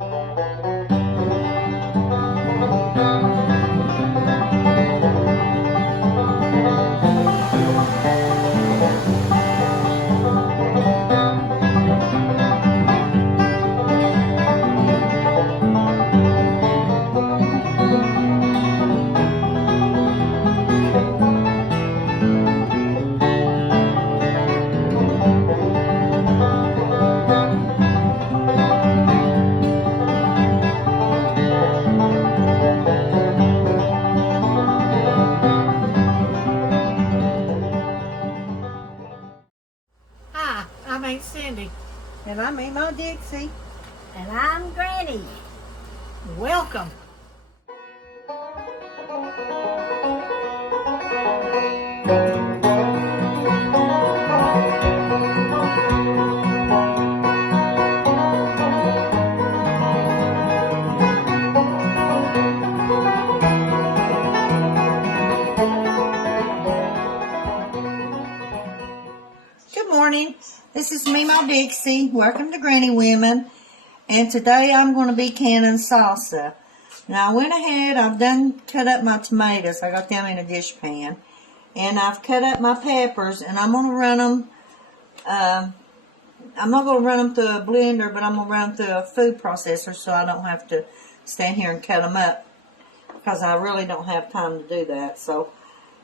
Hi, I'm Aunt Cindy. And I'm Memaw Dixie. And I'm Granny. Welcome. Good morning. This is Memaw Dixie. Welcome to Granny Women. And today I'm going to be canning salsa. Now I went ahead, I've done cut up my tomatoes. I got them in a dish pan. And I've cut up my peppers, and I'm going to run them, I'm not going to run them through a blender, but I'm going to run them through a food processor so I don't have to stand here and cut them up, because I really don't have time to do that. So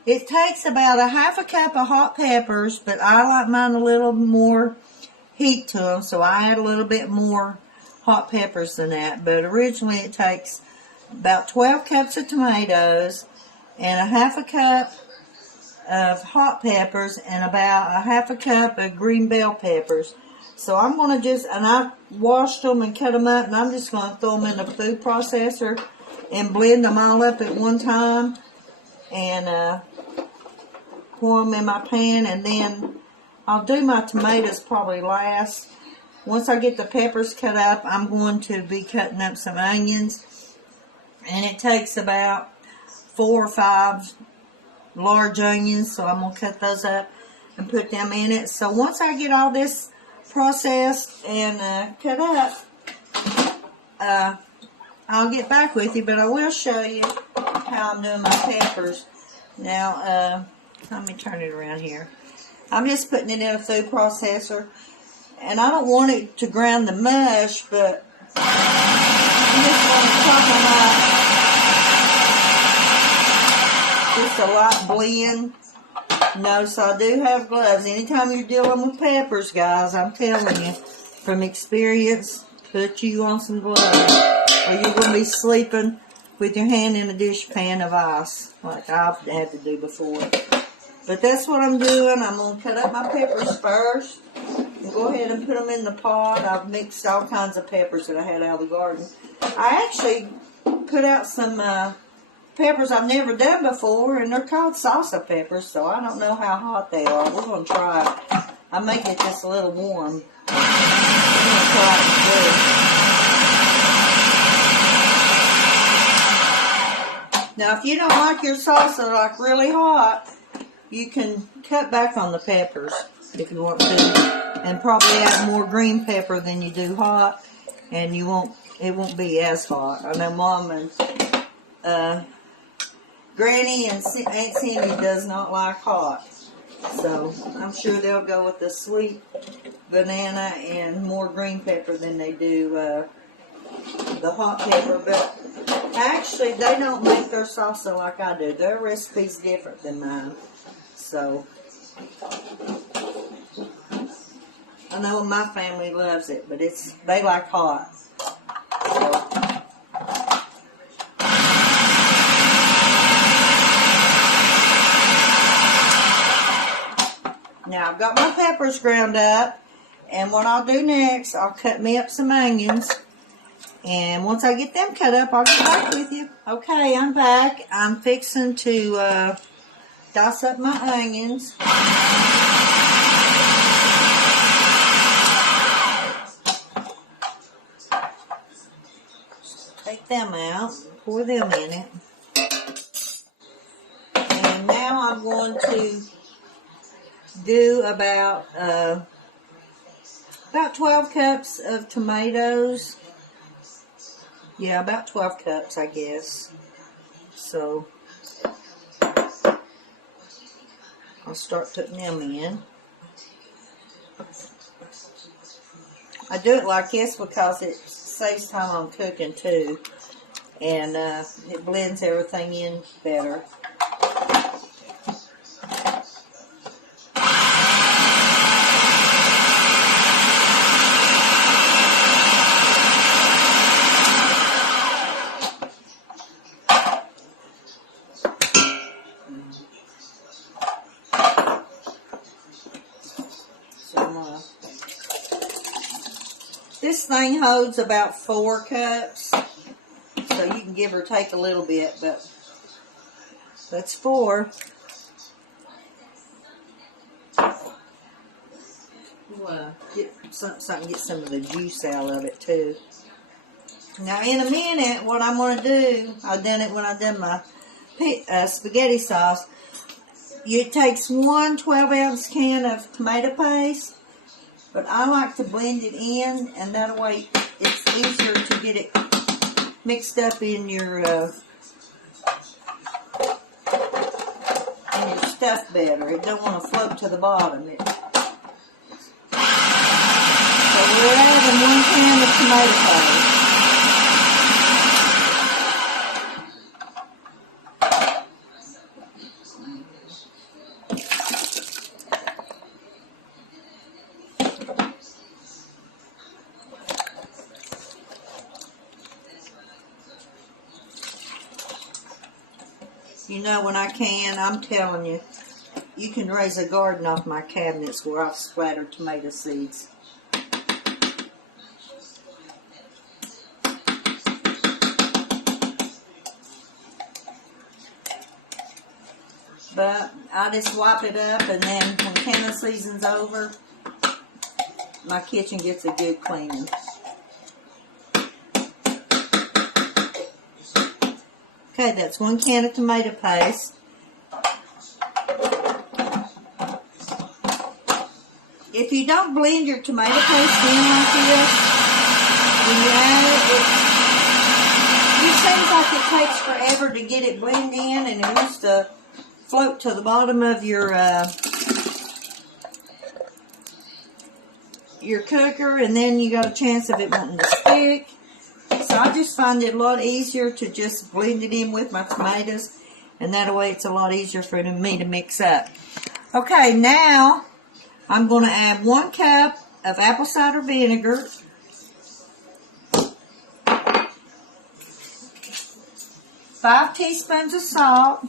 it takes about a half a cup of hot peppers, but I like mine a little more heat to them, so I add a little bit more hot peppers than that. But originally it takes about 12 cups of tomatoes and a half a cup of hot peppers and about a half a cup of green bell peppers. So I'm going to and I washed them and cut them up, and I'm just going to throw them in the food processor and blend them all up at one time and pour them in my pan. And then I'll do my tomatoes probably last. Once I get the peppers cut up, I'm going to be cutting up some onions. And it takes about 4 or 5 large onions, so I'm going to cut those up and put them in it. So once I get all this processed and cut up, I'll get back with you, but I will show you how I'm doing my peppers. Now, let me turn it around here. I'm just putting it in a food processor, and I don't want it to grind the mush, but I'm just going to chop them up. Just a light blend. Notice I do have gloves. Anytime you're dealing with peppers, guys, I'm telling you, from experience, put you on some gloves, or you're going to be sleeping with your hand in a dishpan of ice, like I've had to do before. But that's what I'm doing. I'm going to cut up my peppers first. And go ahead and put them in the pot. I've mixed all kinds of peppers that I had out of the garden. I actually put out some peppers I've never done before, and they're called salsa peppers, so I don't know how hot they are. We're going to try it. I may get this a little warm. We're going to try it. Now, if you don't like your salsa like really hot, you can cut back on the peppers if you want to, and probably add more green pepper than you do hot, and it won't be as hot. I know Mom and Granny and Aunt Cindy does not like hot, so I'm sure they'll go with the sweet banana and more green pepper than they do the hot pepper. But actually, they don't make their salsa like I do. Their recipe's different than mine. So I know my family loves it, but they like hot. So. Now I've got my peppers ground up, and what I'll do next, I'll cut me up some onions, and once I get them cut up, I'll get back with you. Okay, I'm back. I'm fixing to dice up my onions. Take them out, pour them in it, and now I'm going to do about 12 cups of tomatoes Yeah, about 12 cups, I guess. So I'll start putting them in. I do it like this because it saves time on cooking too, and it blends everything in better. This thing holds about 4 cups, so you can give or take a little bit, but that's 4. We'll get get some of the juice out of it too. Now in a minute, what I'm going to do, I done it when I done my spaghetti sauce. It takes 1 12-ounce can of tomato paste, but I like to blend it in, and that way it's easier to get it mixed up in your stuff better. It don't want to float to the bottom. So we're adding 1 can of tomato paste. You know, when I can, I'm telling you, you can raise a garden off my cabinets where I've splattered tomato seeds. But I just wipe it up, and then when canning season's over, my kitchen gets a good cleaning. Okay, that's 1 can of tomato paste. If you don't blend your tomato paste in like this, when you add it seems like it takes forever to get it blended in, and it wants to float to the bottom of your cooker, and then you got a chance of it wanting to stick. So I just find it a lot easier to just blend it in with my tomatoes, and that way it's a lot easier for me to mix up. Okay, now I'm going to add 1 cup of apple cider vinegar, 5 teaspoons of salt,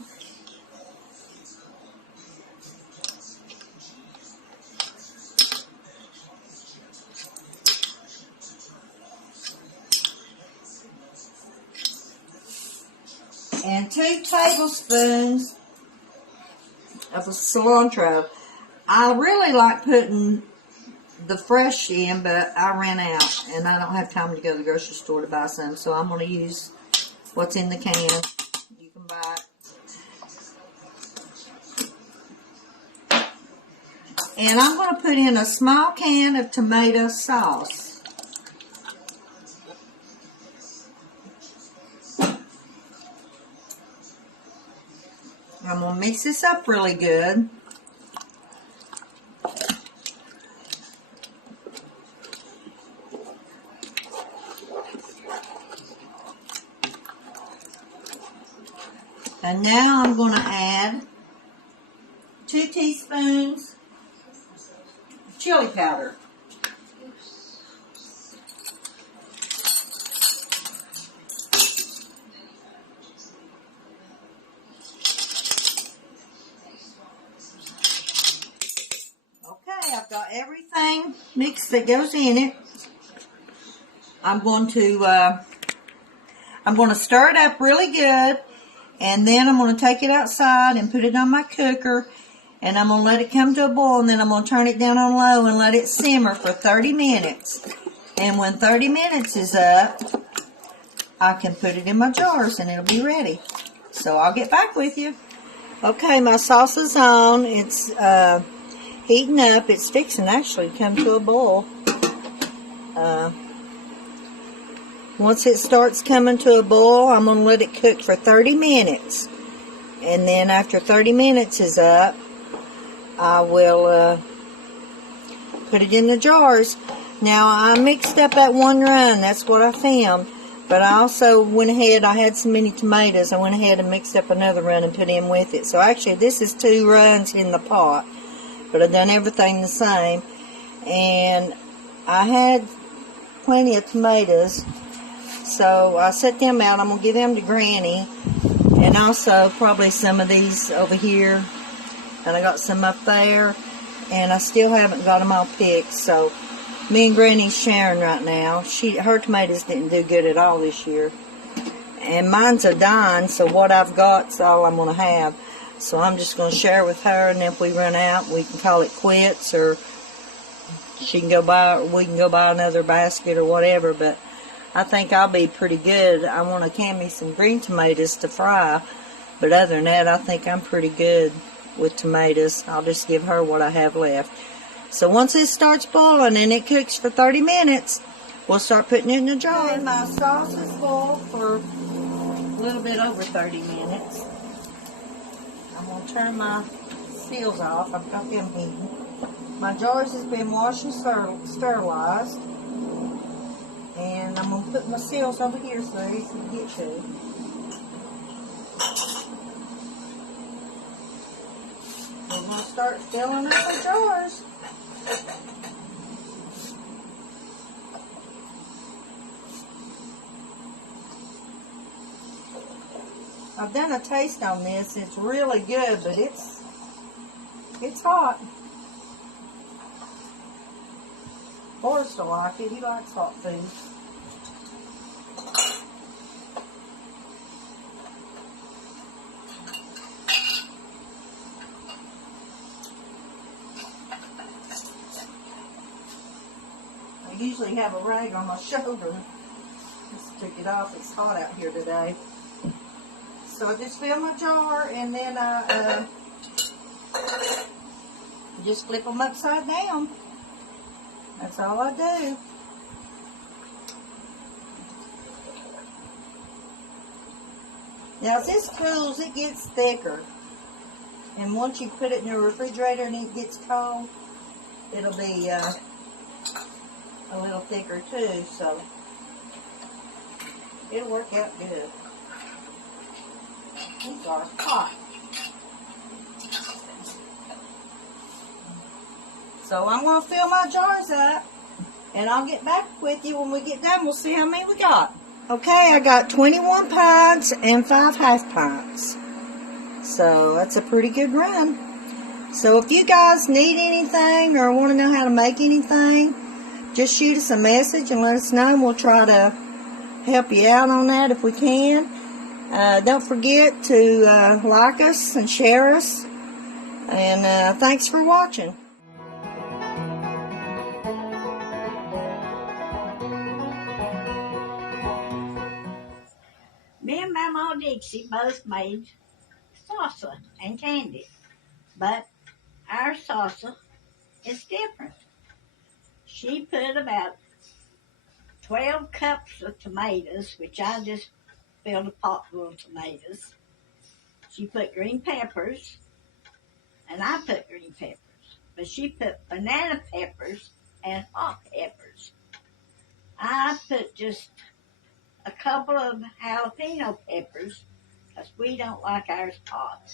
and 2 tablespoons of cilantro. I really like putting the fresh in, but I ran out, and I don't have time to go to the grocery store to buy some, so I'm going to use what's in the can. You can buy it. And I'm going to put in a small can of tomato sauce. I'm going to mix this up really good. And now I'm going to add 2 teaspoons of chili powder. I've got everything mixed that goes in it. I'm going to stir it up really good, and then I'm going to take it outside and put it on my cooker, and I'm going to let it come to a boil, and then I'm going to turn it down on low and let it simmer for 30 minutes. And when 30 minutes is up, I can put it in my jars and it'll be ready. So I'll get back with you. Okay, my sauce is on. It's heating up. It's fixing actually to come to a boil. Once it starts coming to a boil, I'm going to let it cook for 30 minutes. And then after 30 minutes is up, I will put it in the jars. Now, I mixed up that one run. That's what I found. But I also went ahead, I had so many tomatoes, I went ahead and mixed up another run and put in with it. So actually, this is 2 runs in the pot. But I've done everything the same. And I had plenty of tomatoes. So I set them out. I'm going to give them to Granny. And also probably some of these over here. And I got some up there. And I still haven't got them all picked. So me and Granny's sharing right now. Her tomatoes didn't do good at all this year. And mine's are dying. So what I've got's all I'm going to have. So I'm just going to share with her. And if we run out, we can call it quits. Or she can go buy, we can go buy another basket or whatever. But I think I'll be pretty good. I want to can me some green tomatoes to fry. But other than that, I think I'm pretty good with tomatoes. I'll just give her what I have left. So once it starts boiling and it cooks for 30 minutes, we'll start putting it in the jar. Okay, my sauce is boiled for a little bit over 30 minutes. I'm going to turn my seals off. I've got them heating. My jars has been washed and sterilized. And I'm going to put my seals over here so they're easy to get to. We're going to start filling up the jars. I've done a taste on this. It's really good, but it's hot. Forrest will like it. He likes hot food. I usually have a rag on my shoulder. Just took it off. It's hot out here today. So I just fill my jar and then I just flip them upside down. That's all I do. Now as this cools, it gets thicker. And once you put it in the refrigerator and it gets cold, it'll be a little thicker too, so it'll work out good. These are hot. So I'm going to fill my jars up, and I'll get back with you when we get done. We'll see how many we got. Okay, I got 21 pints and 5 half pints. So that's a pretty good run. So if you guys need anything or want to know how to make anything, just shoot us a message and let us know, and we'll try to help you out on that if we can. Don't forget to like us and share us. And thanks for watching. Me and Memaw Dixie both made salsa and candy, but our salsa is different. She put about 12 cups of tomatoes, which I just filled a pot full of tomatoes. She put green peppers, and I put green peppers, but she put banana peppers and hot peppers. I put just a couple of jalapeno peppers because we don't like ours hot.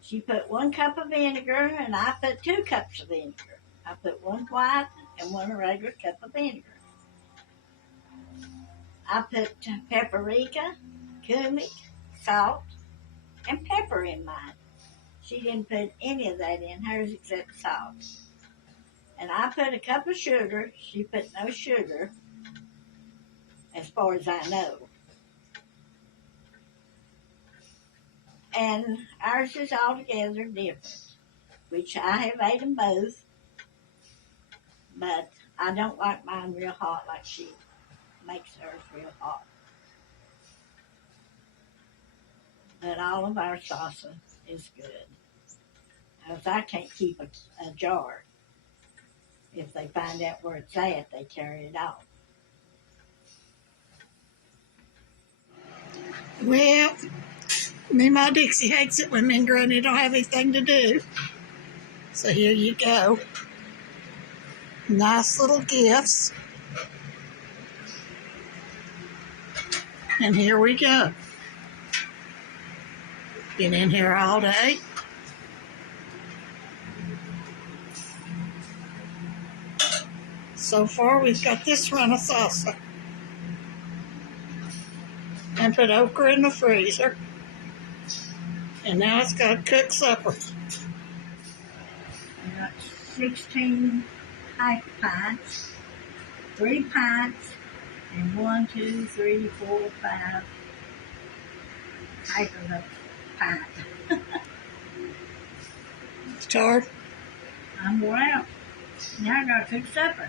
She put 1 cup of vinegar, and I put 2 cups of vinegar. I put 1 white and 1 regular cup of vinegar. I put paprika, cumin, salt, and pepper in mine. She didn't put any of that in hers except salt. And I put a cup of sugar. She put no sugar, as far as I know. And ours is altogether different, which I have ate them both, but I don't like mine real hot like she makes hers real hot. But all of our salsa is good. Because I can't keep a jar. If they find out where it's at, they carry it off. Well, Memaw Dixie hates it when me and Granny don't have anything to do. So here you go. Nice little gifts. And here we go. Been in here all day. So far, we've got this run of salsa. And put okra in the freezer. And now it's got to cook supper. I got 16 half pints, 3 pints, and 1, 2, 3, 4, 5 half of a pint. Chard? I'm wore out. Now I gotta cook supper.